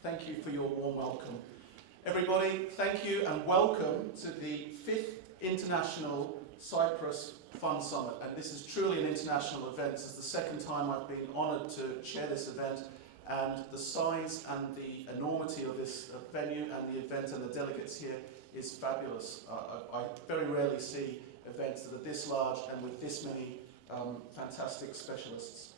Thank you for your warm welcome. Everybody, thank you and welcome to the 5th International Cyprus Fund Summit. And this is truly an international event. This is the second time I've been honoured to chair this event. And the size and the enormity of this venue and the event and the delegates here is fabulous. I very rarely see events that are this large and with this many fantastic specialists.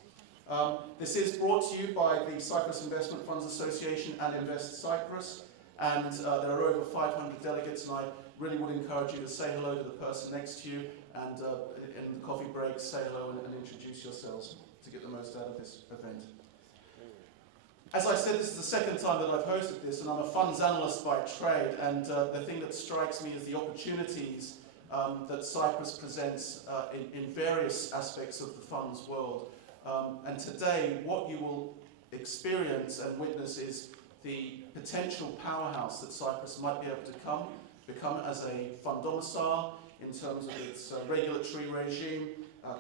This is brought to you by the Cyprus Investment Funds Association and Invest Cyprus, and there are over 500 delegates, and I really would encourage you to say hello to the person next to you, and in the coffee break say hello and introduce yourselves to get the most out of this event. As I said, this is the second time that I've hosted this, and I'm a funds analyst by trade, and the thing that strikes me is the opportunities that Cyprus presents in various aspects of the funds world. And today, what you will experience and witness is the potential powerhouse that Cyprus might be able to become as a fund domicile in terms of its regulatory regime,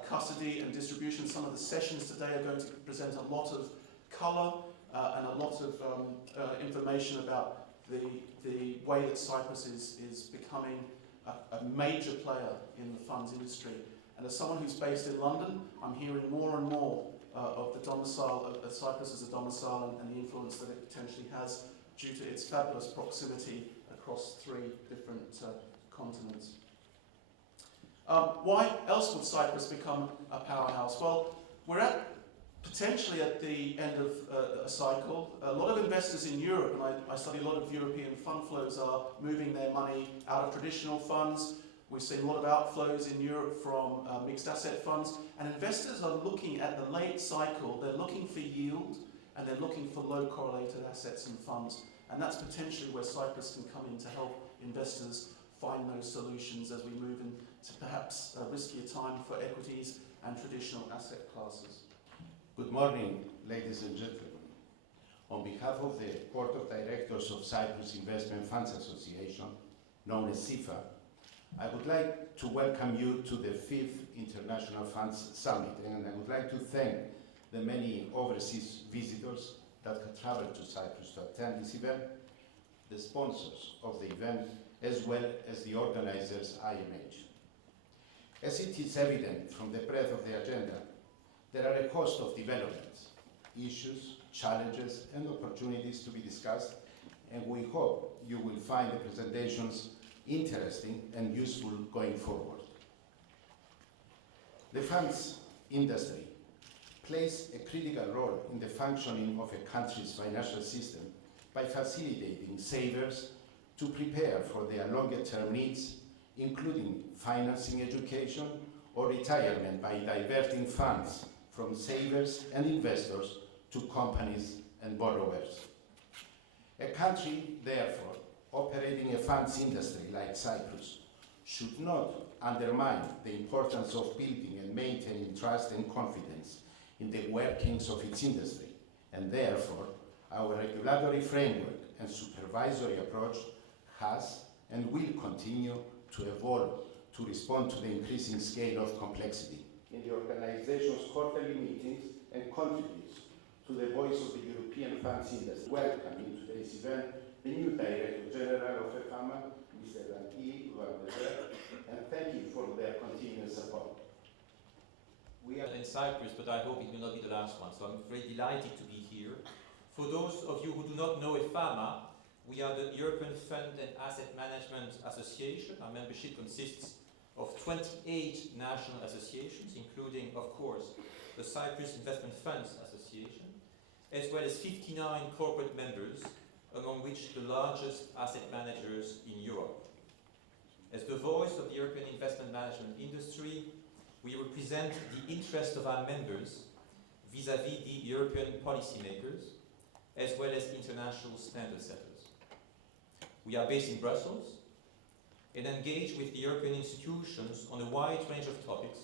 custody and distribution. Some of the sessions today are going to present a lot of colour and a lot of information about the way that Cyprus is becoming a major player in the funds industry. And as someone who's based in London, I'm hearing more and more of the domicile, of Cyprus as a domicile and the influence that it potentially has due to its fabulous proximity across 3 different continents. Why else would Cyprus become a powerhouse? Well, we're potentially at the end of a cycle. A lot of investors in Europe, and I study a lot of European fund flows, are moving their money out of traditional funds. We've seen a lot of outflows in Europe from mixed asset funds, and investors are looking at the late cycle. They're looking for yield, and they're looking for low correlated assets and funds, and that's potentially where Cyprus can come in to help investors find those solutions as we move into perhaps a riskier time for equities and traditional asset classes. Good morning, ladies and gentlemen. On behalf of the Board of Directors of Cyprus Investment Funds Association, known as CIFA, I would like to welcome you to the 5th International Funds Summit, and I would like to thank the many overseas visitors that have traveled to Cyprus to attend this event, the sponsors of the event, as well as the organizers, IMH. As it is evident from the breadth of the agenda, there are a host of developments, issues, challenges, and opportunities to be discussed, and we hope you will find the presentations interesting and useful going forward. The funds industry plays a critical role in the functioning of a country's financial system by facilitating savers to prepare for their longer-term needs, including financing education or retirement by diverting funds from savers and investors to companies and borrowers. A country, therefore, operating a funds industry like Cyprus should not undermine the importance of building and maintaining trust and confidence in the workings of its industry, and therefore our regulatory framework and supervisory approach has and will continue to evolve to respond to the increasing scale of complexity in the organization's quarterly meetings and contributes to the voice of the European funds industry. Welcome in today's event the new Director General of EFAMA, Mr. and thank you for their continuous support. We are in Cyprus, but I hope it will not be the last one, so I'm very delighted to be here. For those of you who do not know EFAMA, we are the European Fund and Asset Management Association. Our membership consists of 28 national associations, including, of course, the Cyprus Investment Funds Association, as well as 59 corporate members, among which the largest asset managers in Europe. As the voice of the European investment management industry, we represent the interest of our members vis-à-vis the European policymakers, as well as international standard setters. We are based in Brussels and engage with the European institutions on a wide range of topics,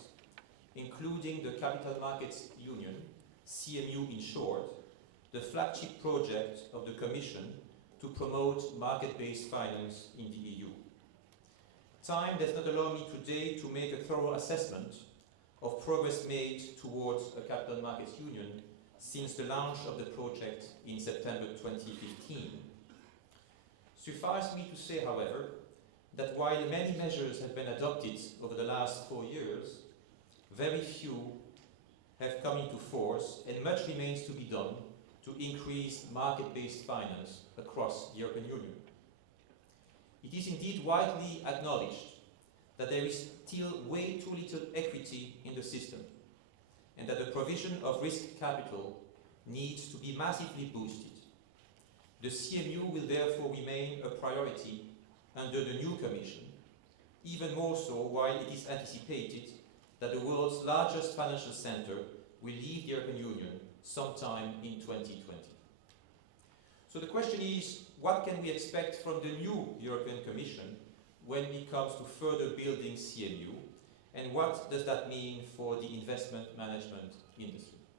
including the Capital Markets Union, CMU in short, the flagship project of the Commission to promote market-based finance in the EU. Time does not allow me today to make a thorough assessment of progress made towards a capital markets union since the launch of the project in September 2015. Suffice me to say, however, that while many measures have been adopted over the last 4 years, very few have come into force, and much remains to be done to increase market-based finance across the European Union. It is indeed widely acknowledged that there is still way too little equity in the system, and that the provision of risk capital needs to be massively boosted. The CMU will therefore remain a priority under the new Commission, even more so while it is anticipated that the world's largest financial centre will leave the European Union sometime in 2020. So the question is, what can we expect from the new European Commission when it comes to further building CMU, and what does that mean for the investment management industry?